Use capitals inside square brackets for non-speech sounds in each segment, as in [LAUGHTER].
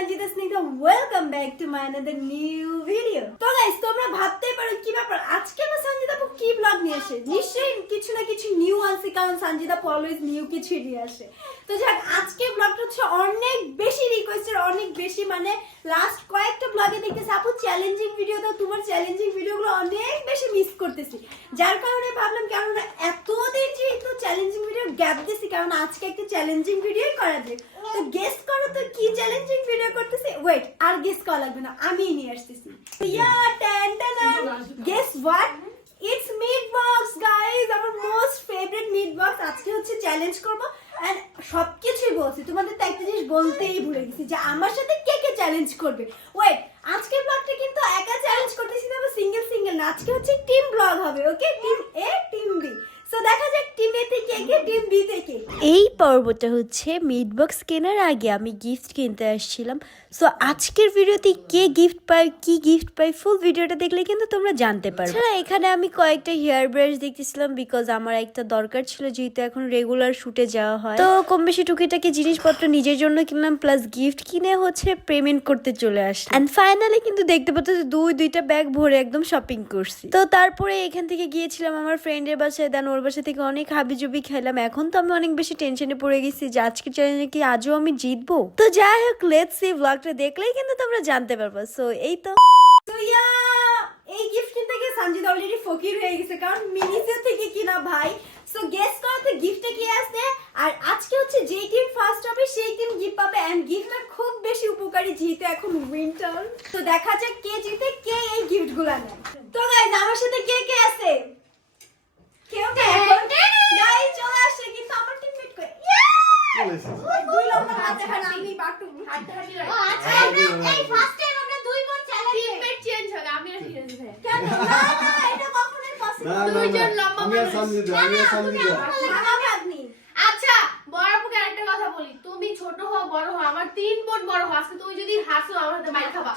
Sanjita Snigdha welcome back to my another new video তো guys তোমরা ভাবতেই পারো কি ব্যাপার? আজকে আমার সঞ্জিতা আপু কি ব্লগ নিয়ে আসে? আপু বেশি মানে চ্যালেঞ্জিং ভিডিও তো তোমার চ্যালেঞ্জিং ভিডিওগুলো অনেক বেশি মিস করতেছি। যার কারণে ভাবলাম, কেননা এতদিন যেহেতু চ্যালেঞ্জিং ভিডিও গ্যাপ দিছি, কারণ আজকে একটা চ্যালেঞ্জিং ভিডিও করা যায় তো গেস করো তো কি চ্যালেঞ্জিং ভিডিও করতেছি? ওয়েট আর গেস করা লাগবে না আমি নিয়ে আসতেছি। Yeah, ten guess what it's meat box guys আমার মোস্ট ফেভারিট মিট বক্স আজকে হচ্ছে চ্যালেঞ্জ করব। এন্ড সবকিছুই বলছি, তোমাদের তো একটা জিনিস বলতেই ভুলে গেছি যে আমার সাথে কে কে চ্যালেঞ্জ করবে? ওয়েট আজকের ব্লগটা কিন্তু একা চ্যালেঞ্জ করতেছি না সিঙ্গেল সিঙ্গেল না। আজকে হচ্ছে টিম ব্লগ হবে okay team A team B এই পর্বটা হচ্ছে মিট বক্স কেনার আগে আমি গিফট কিনতে আসছিলাম। সো আজকের ভিডিওতে কে গিফট পাই কি গিফট পাই ফুল ভিডিওটা দেখলে কিন্তু তোমরা জানতে এছাড়া এখানে আমি কয়েকটা হেয়ার ব্রাশ দেখতেছিলাম বিকজ আমার একটা দরকার ছিল যেহেতু এখন রেগুলার শুটে যাওয়া হয়। তো কম বেশি টুকিটাকি জিনিসপত্র নিজের জন্য কিনলাম প্লাস গিফট কিনে হচ্ছে পেমেন্ট করতে চলে আসলাম। অ্যান্ড ফাইনালি কিন্তু দেখতে পাচ্ছ যে দুই দুইটা ব্যাগ ভরে একদম শপিং করছি। তো তারপরে এখান থেকে গিয়েছিলাম আমার ফ্রেন্ডের বাসায় দেন ওর বাসা থেকে অনেক হাবিজুবি খেলাম। এখন তো আমি অনেক বেশি টেনশনে পড়ে গেছি যে আজকের চ্যালেঞ্জে কি আজও আমি জিতবো? তো যাই হোক লেটস সি ব্লগটা দেখলেই কিন্তু তোমরা জানতে পারবা। সো এই তো। এই গিফট কিনতে গিয়ে সঞ্জিত অলরেডি ফকির হয়ে গেছে, কারণ মিনিসিও থেকে কিনা ভাই। সো গেস কি আর আজকে হচ্ছে যেই টিম ফার্স্ট হবে, সেই টিম গিফট পাবে। এন্ড গিফটটা খুব বেশি উপকারী যেহেতু এখন উইন্টার তো দেখা যাক কে জিতে, কে এই গিফটগুলা নেয়। তো গাইজ আমার সাথে কে কে আছে? কেউ কে চলে আসছে কিন্তু আমার টিমমেট কই? দুই নম্বর হাতে হাতে আমি বাটু। হাড্ডাহাড্ডি ও আচ্ছা আমরা এই ফার্স্ট টাইম আমরা দুই বোন চ্যালেঞ্জ টিমমেট চেঞ্জ হবে আমি আর ফিরোজ ভাই কেন? না না এটা কখনোই পসিবল দুইজন লম্বা আমি আর সামনে যাই, আমি আর সামনে যাই। মামা ভাগ্নি। আচ্ছা বড় আপুকে একটা কথা বলি। তুমি ছোট হও বড় হও আমার তিন বোন বড় হও। আজকে তুমি যদি হাসো আমার হাতে মাইর খাবা।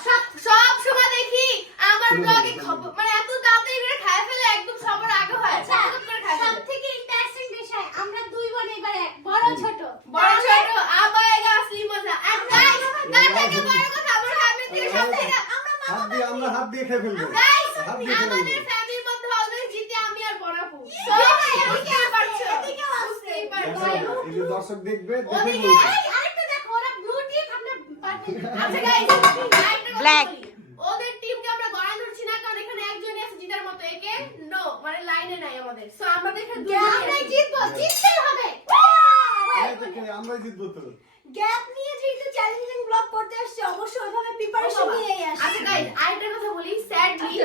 সব সময় দেখি আমার ব্লগে খবর মানে এত তাড়াতাড়ি করে খায় ফেলে একদম সবার আগে হয় আচ্ছা ফটফট করে খায় সব ফেলে। থেকে ইন্টারেস্টিং বিষয় আমরা দুই বোন এবার এক বড় ছোট বড় ছোট আবাইগা আসলি মজা আর গাইস তার থেকে বড় কথা আমার ফ্যামিলি থেকে সব থেকে হাত দিয়ে আমরা হাত দিয়ে খেয়ে ফেলব। গাইস হাত দিয়ে খেয়ে আমাদের ফ্যামিলির মধ্যে অলওয়েজ জিতে আমি আর বড় সব বুঝতেই পারছ? বুঝতেই পারছ? এই যে দর্শক দেখবে দেখে ওদিকে বলবে এই আরেকটা দেখো ওরা ব্লু টিপ আমরা পার্পল [LAUGHS] আচ্ছা গাইস. ওদের টিমকে আমরা গড়া ধরছি না কারণ এখানে একজনই আছে জিতার মতো। একে নো মানে লাইনে নাই আমাদের। সো আমাদের এখানে দুজন আমরাই জিতবো জিততেই হবে এই কে- আমরাই জিতবো তো। গ্যাপ নিয়ে যেহেতু চ্যালেঞ্জিং ব্লগ করতে আসছে অবশ্যই ওইভাবে প্রিপারেশন নিয়েই আসছে আচ্ছা গাইস আরেকটা কথা বলি স্যাডলি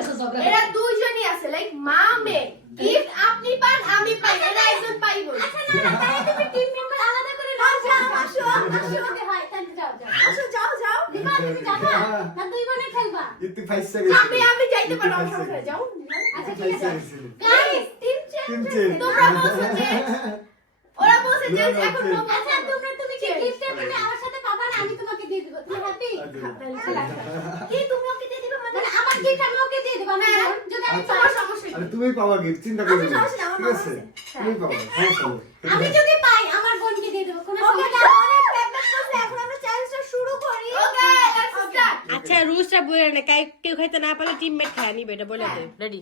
এরা দুইজনই আছে লাইক মা মেয়ে। গিফট আপনি পান আমি পাই এরা একজন পাইবই। আচ্ছা না না তাহলে তুমি টিম মেম্বার আলাদা করে নাও। আচ্ছা, আসো, আসো। আসো হয় তাহলে যাও যাও। আসো যাও যাও। দিবা তুমি যাবা? না দুই বোনে খেলবা। ইতি ফাইসা গেছে আমি আমি যাইতে পারব আমার যাও। আচ্ছা ঠিক আছে। গাইস টিম টিম চেঞ্জ তোমরা বলছো যে ওরা বলছে যে এখন আচ্ছা তোমরা তুমি কি গিফটটা তুমি আমার সাথে পাবা না আমি তোমাকে দিয়ে দেব। তুমি হ্যাপি [LAUGHS] কি তুমি ওকে দিয়ে দিবে মানে আমার গিফট আমি ওকে দিয়ে দেব না যদি আমি আচ্ছা। তোমার সমস্যা আরে তুমি পাওয়া গিফট চিন্তা আচ্ছা, না। ঠিক আছে। তুমি পাবা আমি যদি পাই আমার বোনকে দিয়ে দেব কোনো সমস্যা না নেই। অনেক ব্যাকআপ করছে এখন আমরা চ্যালেঞ্জটা শুরু করি ওকে লেটস স্টার্ট আচ্ছা রুলসটা বলে না কাই কেউ খাইতে না পারলে টিমমেট খায় নিবে এটা বলে দে রেডি।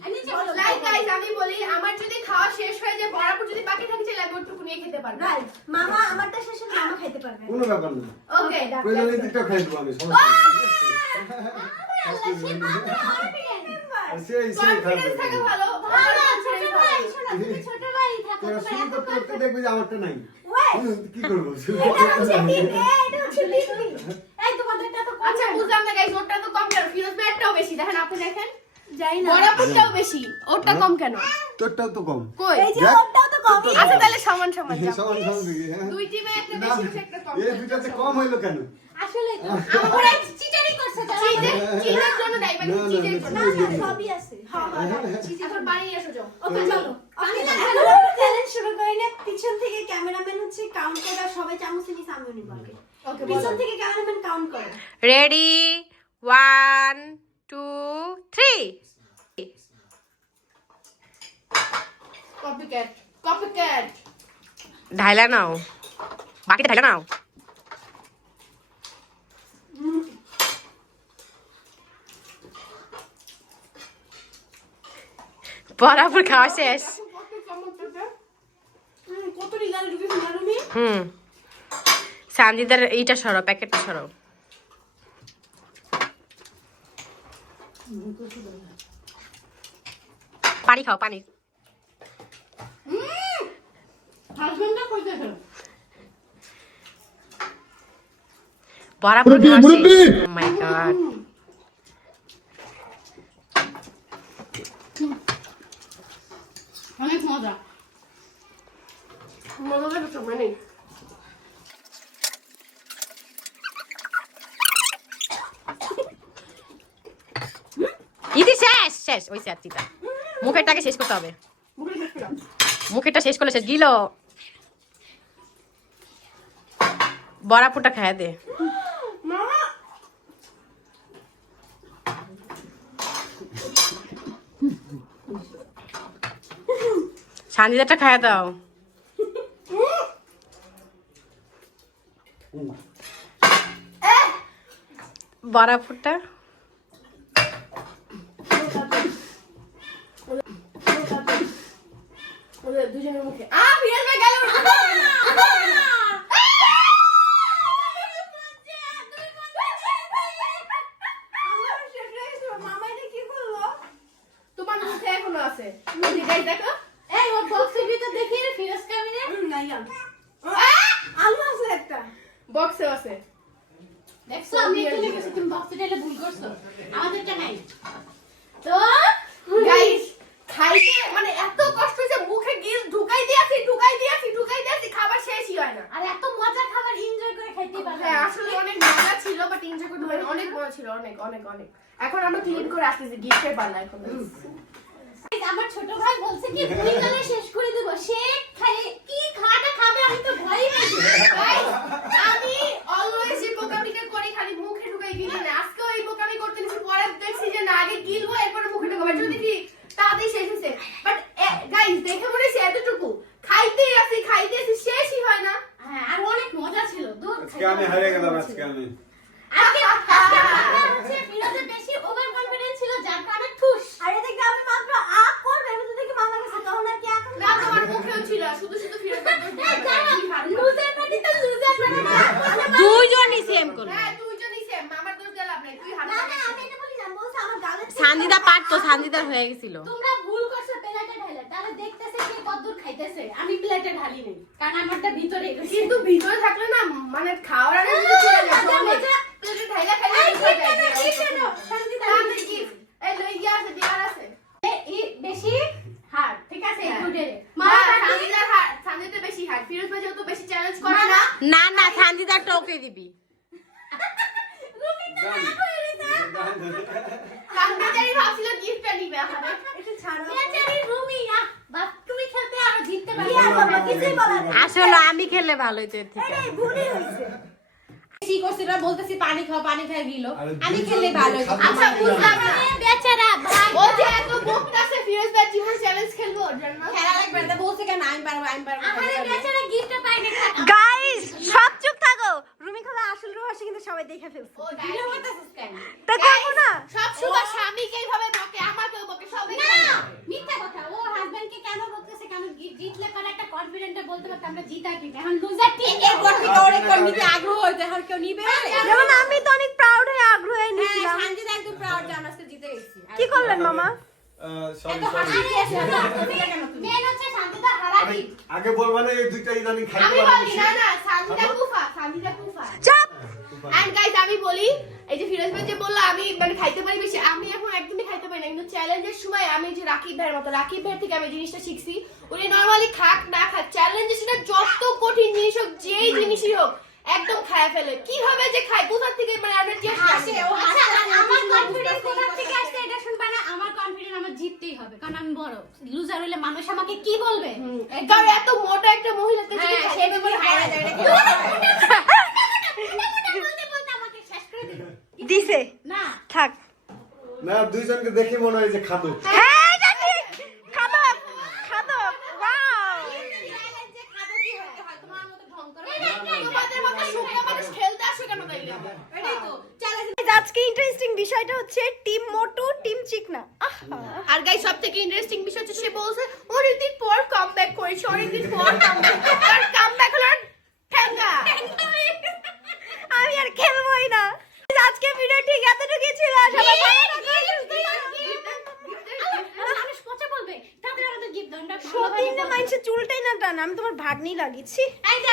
লাইক গাইস আমি বলি আমার যদি খাওয়া শেষ হয়ে যায় বরাবর যদি বাকি থাকে তাহলে আমি ওটুকু নিয়ে খেতে পারব। রাইট মামা আমারটা শেষে মামা খাইতে পারবে। কোনো ব্যাপার না। ওকে প্রয়োজন ইতিটা খাই দেবো আমি [LAUGHS] আমারটা নাই। কি করব? [LAUGHS] আচ্ছা বুঝলাম না গাইস ওরটা তো কম কেন? ফিরোজ ভাইয়েরটাও বেশি দেখেন আপনি দেখেন। যাই না। বরাবরটাও বেশি ওরটা কম কেন? তোরটাও তো কম। কই? এই যে। ওটাও তো কমই আচ্ছা তাহলে সমান সমান যাও। সমান সমান হ্যাঁ। দুই টিমে একটা বেশি একটা কম। এই দুটাতে কম হইল কেন? আসলে তো, আমরা চিটারি করছে। চিজের চিজের জন্য দাই মানে না, না, না, না সবই আছে। হ্যাঁ হ্যাঁ চিজ এখন বানিয়ে এসো যাও। ওকে চলো। না। চ্যালেঞ্জ শুরু করি না। পিছন থেকে ক্যামেরাম্যান হচ্ছে কাউন্ট করে আর সবাই চামচ নিয়ে সামনে নিব রেডি ওয়ান টু থ্রি ঢাইলা নাও। বাকিটা ঢাইলা নাও। বরাবর খাওয়া শেষ। হুম। সানজিদার এইটা সরো প্যাকেটটা সরো পানি খাও পানি। বরাবর! মাই গড অনেক মজা মজা লাগে তো মানে ইদি শেষ শেষ মুখেরটাকে শেষ করতে হবে। মুখেরটা শেষ করলে শেষ গিল। বরাপুরটা খায় দে। সানজিদারটা খায় দাও। বরাপুরটা দুজনের মুখে। আ ভাই গেল আমার শেষ হয়ে গেছে মামা এটা কি করল তোমার মুখে এখনও আছে তুমি গাইস দেখো এই ওর বক্সের ভিতর দেখি রে ফিরোজ কামিনে নাই আলু আছে একটা বক্সে আছে দেখছ আমি একটু লিখেছি তুমি বক্সে ঢেলে ভুল করছ আমাদেরটা নাই তো গাইস খাইতে মানে এত কষ্ট হয়েছে মুখে গিল ঢুকাই দিয়েছি ঢুকাই দিয়েছি ঢুকাই দিয়েছি খাবার শেষই হয় না আর এত মজার খাবার এনজয় করে খাইতে পারলাম হ্যাঁ আসলে অনেক মজা ছিল বাট এনজয় করতে পারিনি অনেক মজা ছিল অনেক অনেক। এখন আমরা ক্লিন করে আসতেছি গিফটের পাল্লা এখন। আমার ছোট ভাই বলছে কি দুই জনে শেষ করে দেবো। সে খাই কি খাটা খাবে আমি তো ভয়ই পাচ্ছি Guys, আমি অলওয়েজ এই বোকামিটা করি খালি মুখে ঢুকাই গিলি না। আজকেও এই বোকামি করতে নিছি পরে দেখছি যে না আগে গিলবো এরপরে মুখে ঢুকাবো। যদি দেখি তাড়াতাড়ি শেষ হয়েছে বাট গাইস দেখে মনে হচ্ছে এতটুকু। খাইতেই আসি খাইতে আসি শেষই হয় না। হ্যাঁ আর অনেক মজা ছিল। দুধ আজকে আমি হারিয়ে গেলাম আজকে আমি আজকে আজকে আপনার হচ্ছে ফিরোজের বেশি ওভার কনফিডেন্স ছিল যার কারণে ঠুস আর এদিকে আমি মাত্র আ করবে এটা দেখে মামা গেছে তখন আর কি এখন না তোমার মুখেও ছিল শুধু শুধু ফিরে লুজার পার্টি তো লুজার পার্টি দুইজনই সেম করবে হ্যাঁ দুইজনই সেম আমার দোষ দিয়ে লাভ নাই তুই হাত না না আমি এটা বলি না বলছে আমার গালে সানজিদা পারতো সানজিদার হয়ে গেছিল তোমরা ভুল করছ প্লেটে ঢালে তারা দেখতেছে কে কতদূর খাইতেছে। আমি প্লেটে ঢালি নাই কারণ আমারটা ভিতরে কিন্তু ভিতরে থাকলে না মানে খাওয়ার আগে চলে প্লেটে ঢাইলা খাইলে গিফটটা। এই লই গিয়ে আছে, আছে। বেশি হার্ড ঠিক আছে? হ্যাঁ। মা, সানজিদার হার, সানজিদা বেশি হার। ফিরোজ ভাই যেহেতু বেশি challenge করে না, না না সানজিদার টোকে দিবি। সানজিদারই ভাবছিল gift-টা নিবে আমাদের। এটা ছাড়ো রুমি আহ বাপ তুমি খেলতে আরও জিততে কি আর পারবে বাবা কিছুই বলার নেই। আসলে আমি খেললে ভালো হইতো এর থেকে। এই ভুলই হয়েছে কি করছি না বলতেছি পানি খাও পানি খাই গিল। আমি দুইজন ভালো আচ্ছা, বুঝলাম বেচারা ভাই। ও যে এত বকতাছে, ফিরোজ ভাই জীবন challenge খেলব খেলা লাগবে না বলছে কেন? আমি পারব আমি পারব আমাদের বেচারা গিফটটা পাই না গাইস সব চুপ থাকো। রুমি খালা আসল রহস্য কিন্তু সবাই দেখে ফেলছে। ও ভিডিও করতেছিস কেন? তা করব না। সব সময় স্বামীকে এইভাবে বকে, আমাকেও বকে, সবাইকে না! মিথ্যা কথা ও হাজবেন্ডকে কেন বলতেছে কেন জি- জিতলে পরে কনফিডেন্টে বলতে পারতাম আমরা জিতা টিম এখন লুজার টিম এরপর থেকে ওর কোন নিতে আগ্রহ হইতো এখন কেউ নিবে? যেমন আমি তো অনেক প্রাউড হয়ে আগ্রহ হয়ে হ্যাঁ সঞ্জিত একদম প্রাউড যে আমরা আজকে জিতে গেছি। কি করলেন মামা? আগে বলবা না এই দুইটা ইদানিং খাইতে আমি না না সামিদা কুফা সামিদা কুফা। এন্ড গাইস আমি বলি এই যে ফিরোজ ভাই যে বলল আমি মানে খাইতে পারি বেশি আমি এখন একদমই খাইতে পারি না কিন্তু চ্যালেঞ্জের সময় আমি যে রাকিব ভাইয়ের মতো রাকিব ভাইয়ের থেকে আমি জিনিসটা শিখছি উনি নরমালি খাক না খাক চ্যালেঞ্জে সেটা যত কঠিন জিনিস হোক যেই জিনিসই হোক একদম খায় ফেলে কীভাবে যে খায় কোথা থেকে মানে ও আচ্ছা আমার কনফিডেন্স কোথা থেকে আসছে এটা শুনবা না আমার কনফিডেন্স আমার জিততেই হবে কারণ আমি বড় লুজার হলে মানুষ আমাকে কি বলবে একদম কারণ এত মোটা একটা মহিলাকে যদি হ্যাঁ খাইতে সে ব্যাপারে হারা যায় এটা কি বলতে বলতে আমাকে শেষ করে দিল দিছে। না। থাক। না দুইজনকে দেখে মনে হয় যে খাদক। হ্যাঁ এটা ঠিক। খাদক খাদক ওয়াও। হয় আজকে ইন্টারেস্টিং বিষয়টা হচ্ছে টিম মোটু টিম চিকনা। আহা। আর গাই সব থেকে ইন্টারেস্টিং বিষয় হচ্ছে সে বলছে অনেকদিন পর কাম ব্যাক করেছে অনেকদিন পর কাম ব্যাক কাম ব্যাক হলো ঠেঙ্গা আমি আর খেলবই না। চুলটাই না টান আমি তোমার ভাগ্নি লাগিয়েছি।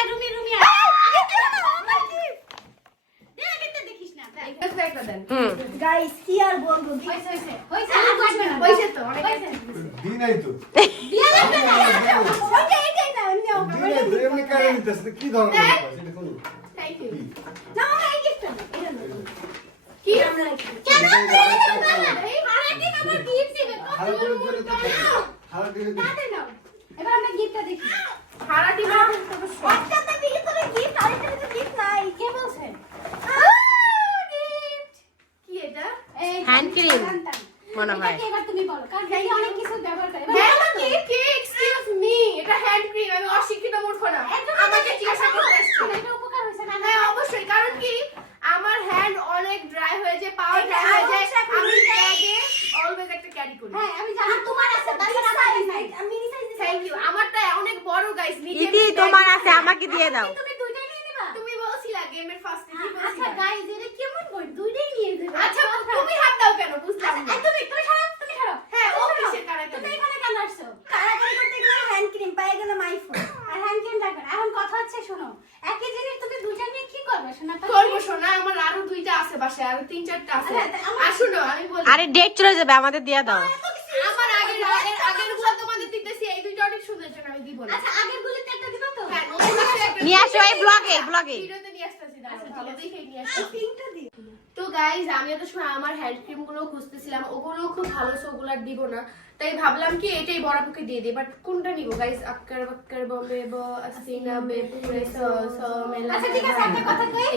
রুমি রুমি দেখিস না একটা দেন। গাইস কি আর বলব? ধরনের মনে হয়। এবার তুমি বলো কারণ অনেক কিছু ব্যবহার করে হ্যাঁ এটা হ্যান্ড ক্রিম আমি অশিক্ষিত মূর্খ না। আমাকে জিজ্ঞাসা করতে আসছো এটা উপকার হয়েছে না হ্যাঁ অবশ্যই কারণ কি? ড্রাই হয়ে যায় পাওয়ার ড্রাই হয়ে যায় আমি ব্যাগে অলওয়েজ একটা ক্যারি করি। হ্যাঁ আমি জানি। তোমার আছে তাছাড়া আমার নাই আমি নিসাই থ্যাংক ইউ আমারটা অনেক বড় গাইস নিচে ইতি তোমার আছে আমাকে দিয়ে দাও। তুমি দুইটাই নিয়ে নিবা? তুমি বলছিলা গেমের ফার্স্টে কি আচ্ছা গাইস এটা কেমন বই দুইটাই নিয়ে দেবে আচ্ছা তুমি হাত দাও কেন? বুঝলাম না। তুমি তুমি ছাড়ো তুমি ছাড়ো হ্যাঁ ও। কিসের কারাকারি? তুমি এখানে কেন আসছো? কারাকারি করতে গেলে হ্যান্ড ক্রিম পাই গেলাম আইফোন আর হ্যান্ড ক্রিম লাগবে এখন কথা হচ্ছে শোনো একই জিনিস তুমি দুইটা নিয়ে শোনা আরও দুইটা আছে বাসায় আরও তিন চারটা আছে। আরে, আমার- আর শুনো আমি ডেট চলে যাবে আমাদের দিয়ে দাও। আমার আগের আগের আগের তোমাদের দিতেছি এই দুইটা অনেক সুন্দর জন্য আমি দিব আচ্ছা আগের একটা দিবা তো? হ্যাঁ নতুন আছে একটা নিয়ে আসো এই ব্লগে ব্লগে ভিডিওতে নিয়ে আসতেছি দাঁড়াও, ভালো দেখেই নিয়ে আসছি পিঙ্কটা দিই তো গাইজ আমি তো সময় আমার হ্যান্ড ক্রিমগুলো খুঁজতেছিলাম ওগুলো খুব ভালো সো ওগুলো আর দিব না। তাই ভাবলাম কি এটাই বরাবরকে দিয়ে দিই বাট কোনটা নিব? গাইস আক্কার বাক্কার বম্বে ব আসিনা বে পুরে স স মেলা আচ্ছা ঠিক আছে একটা কথা কই?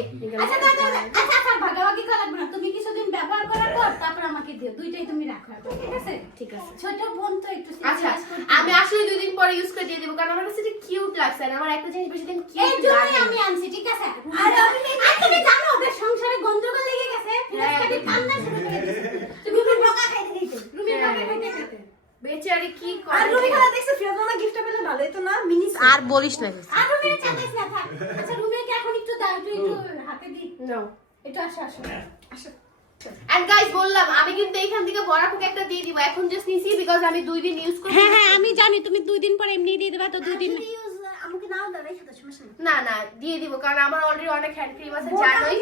আচ্ছা দাদা আচ্ছা আচ্ছা ভাগাভাগি করা লাগবে না। তুমি কিছুদিন ব্যবহার করার পর তারপর আমাকে দিও। দুইটাই তুমি রাখো ঠিক আছে? ঠিক আছে। ছোট বোন তো একটু আচ্ছা আমি আসলে দুই দিন পরে ইউজ করে দিয়ে দিব কারণ আমার কাছে এটা কিউট লাগছে আর আমার একটা জিনিস বেশি দিন এই কিউট জন্যই লাগে আমি আনছি ঠিক আছে? আর আমি আর তুমি জানো ওদের সংসারে গন্ডগোল লেগে গেছে। ফিরোজকাটি কান্না শুরু করে দিয়েছে। তুমি রুমি বকা খাইতে খাইতে রুমির বকা খাইতে খাইতে। বেচারি কি আর করে? রুমি খালা দেখছ ফিরোজ মামা গিফটটা পেলে ভালো হতো না? মিনি আর বলিস না আর রুমির চাইতেছ না থাক। আচ্ছা রুমিকে এখন একটু দাও একটু একটু হাতে দি আসো আসো। এন্ড গাইস বললাম আমি কিন্তু এইখান থেকে বরাবরকে একটা দিয়ে দিব। এখন জাস্ট নিছি বিকজ আমি দুই দিন ইউজ করব হ্যাঁ হ্যাঁ আমি জানি তুমি দুই দিন পরে এমনি দিয়ে দিবা তো দুই দিন আমাকে দাও সমস্যা না না দিয়ে দিব কারণ আমার অলরেডি অনেক হ্যান্ড ক্রিম আছে জানোই।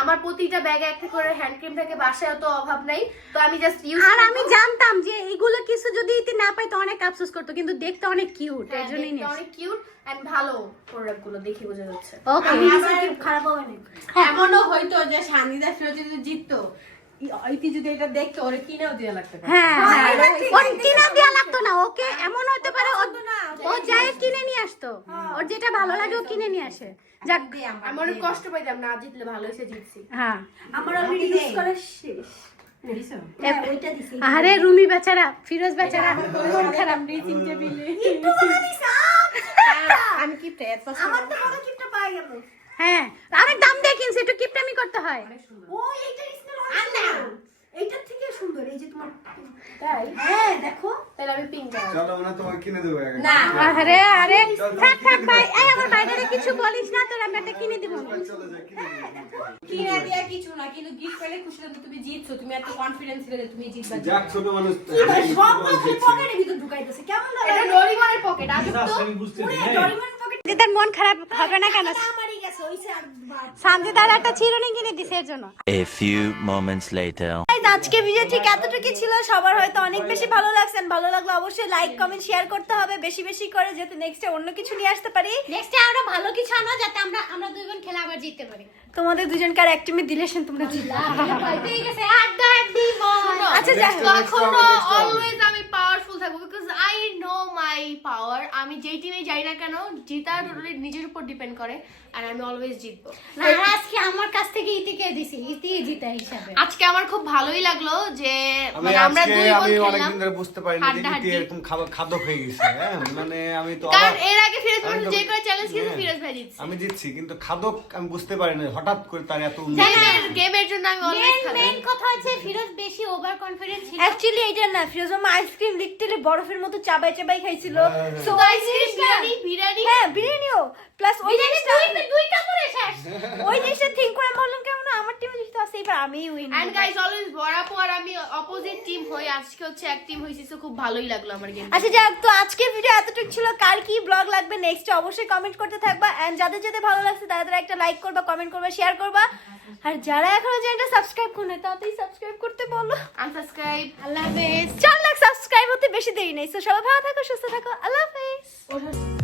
আমার প্রতিটা ব্যাগে একটা করে হ্যান্ড ক্রিম থাকে বাসায় তো অভাব নাই। তো আমি জাস্ট ইউজ আর আমি জানতাম যে এইগুলো কিছু যদি ইতি না পাই তো অনেক আফসোস করতো কিন্তু দেখতে অনেক কিউট এর জন্যই নিয়েছি। অনেক কিউট এন্ড ভালো প্রোডাক্টগুলো দেখে বোঝা যাচ্ছে। ওকে আমি আবার খারাপ হবে না। এমনও হয়তো যে সানিদা ফিরোজ যদি জিততো ইতি যদি এটা দেখতো ওরে কিনেও দেওয়া লাগতো হ্যাঁ হ্যাঁ এবার ঠিক ওর আছে, কিনা লাগতো না ওকে এমন হতে পারে ও- ও যায় কিনে নিয়ে আসতো। ওর যেটা ভালো লাগে ও কিনে নিয়ে আসে। যাক। আমি কষ্ট পাইতাম না জিতলে ভালো হয়েছে জিতছি। হ্যাঁ। আমার অলরেডি ইউজ করা শেষ। হ্যাঁ ওইটা দিছি। আরে রুমি বেচারা ফিরোজ বেচারা মন খারাপ। আমি কি এত আমার তো বড় গিফটটা পাই গেল। হ্যাঁ অনেক দাম দিয়ে কিনছে একটু কিপটামি করতে হয়। ও এইটা স্মেল। এইটার থেকে সুন্দর এই যে তোমার তাই হ্যাঁ দেখো। তাহলে আমি পিঙ্ক চলো না তোমাকে কিনে দেবো এক না আরে আরে থাক থাক ভাই এই আমার বাইরে কিছু বলিস না তোর আমি একটা কিনে দিব। চলে যাই কিনে কিনে দেওয়া কিছু না কিন্তু গিফট পেলে খুশি হতো তুমি জিতছো তুমি এত কনফিডেন্স ছিলে তুমি জিতবা। যাক ছোট মানুষ সব কথা পকেটের ভিতর ঢুকাইতেছে কেমন এটা ডরিমনের পকেট আজ তো পুরো পকেট দিদার মন খারাপ হবে না কেন? সানজিদার একটা চিরুনি কিনে দিছে এর জন্য। A few moments later. আজকে ভিডিও ঠিক এতটুকু ছিল সবার হয়তো অনেক বেশি ভালো লাগছে। ভালো লাগলে অবশ্যই লাইক কমেন্ট শেয়ার করতে হবে বেশি বেশি করে যাতে নেক্সটে অন্য কিছু নিয়ে আসতে পারি। নেক্সটে আরও ভালো কিছু আনো যাতে আমরা আমরা দুইজন খেলা আবার জিততে পারি। তোমাদের দুজনকে আর এক টিমে দিলেশন তোমরা আচ্ছা কখনো অলওয়েজ আমি পাওয়ারফুল থাকব because I know my power আমি যেই টিমে যাই না কেন জিতা টোটালি নিজের উপর ডিপেন্ড করে আর আমি অলওয়েজ জিতবো। না আজকে আমার কাছ থেকে ইতিকে দিছি? ইতি জিতাই হিসাবে। আজকে আমার খুব ভালোই লাগল যে মানে আমরা দুই বোন খেললাম। অনেকদিন ধরে বুঝতে পারিনি যে ইতি এরকম খাবার খাদ্য হয়ে গেছে হ্যাঁ? মানে আমি তো কারণ এর আগে ফিরোজ যে করে চ্যালেঞ্জ কিন্তু। ফিরোজ ভাই জিতছে। আমি জিতছি কিন্তু খাদক আমি বুঝতে পারিনি হঠাৎ করে তার এত উন্নতি। গেমের গেমের জন্য আমি অলওয়েজ মেন মেন কথা হচ্ছে ফিরোজ বেশি ওভার কনফিডেন্ট ছিল। অ্যাকচুয়ালি এটা না ফিরোজ মামা আইসক্রিম লিখতে বরফের মতো চাবাই চাবাই খাইছিল। সো তো আইসক্রিম বিরিয়ানি বিরিয়ানি? হ্যাঁ বিরিয়ানিও। প্লাস ওই জিনিসটা দুই দুইটা করে শেষ। ওই জিনিসটা থিঙ্ক করে বললাম কেমন আমার টিমে যেহেতু আছে এবার আমি উইন এন্ড গাইস অলওয়েজ বরাবর আর আমি অপোজিট টিম হই আজকে হচ্ছে এক টিম হইছি তো খুব ভালোই লাগল আমার গেম আচ্ছা যাক তো আজকের ভিডিও এতটুকু ছিল। কার কি ব্লগ লাগবে নেক্সট অবশ্যই কমেন্ট করতে থাকবা। এন্ড যাদের যাদের ভালো লাগছে তারা তারা একটা লাইক করবা কমেন্ট করবা। শেয়ার করবা। আর যারা এখনও চ্যানেলটা সাবস্ক্রাইব করে নাই তাড়াতাড়ি সাবস্ক্রাইব করতে বলো। আনসাবস্ক্রাইব আল্লাহ হাফেজ। চার লাখ সাবস্ক্রাইব হতে বেশি দেরি নেই। সো সবাই ভালো থাকো সুস্থ থাকো। আল্লাহ হাফেজ।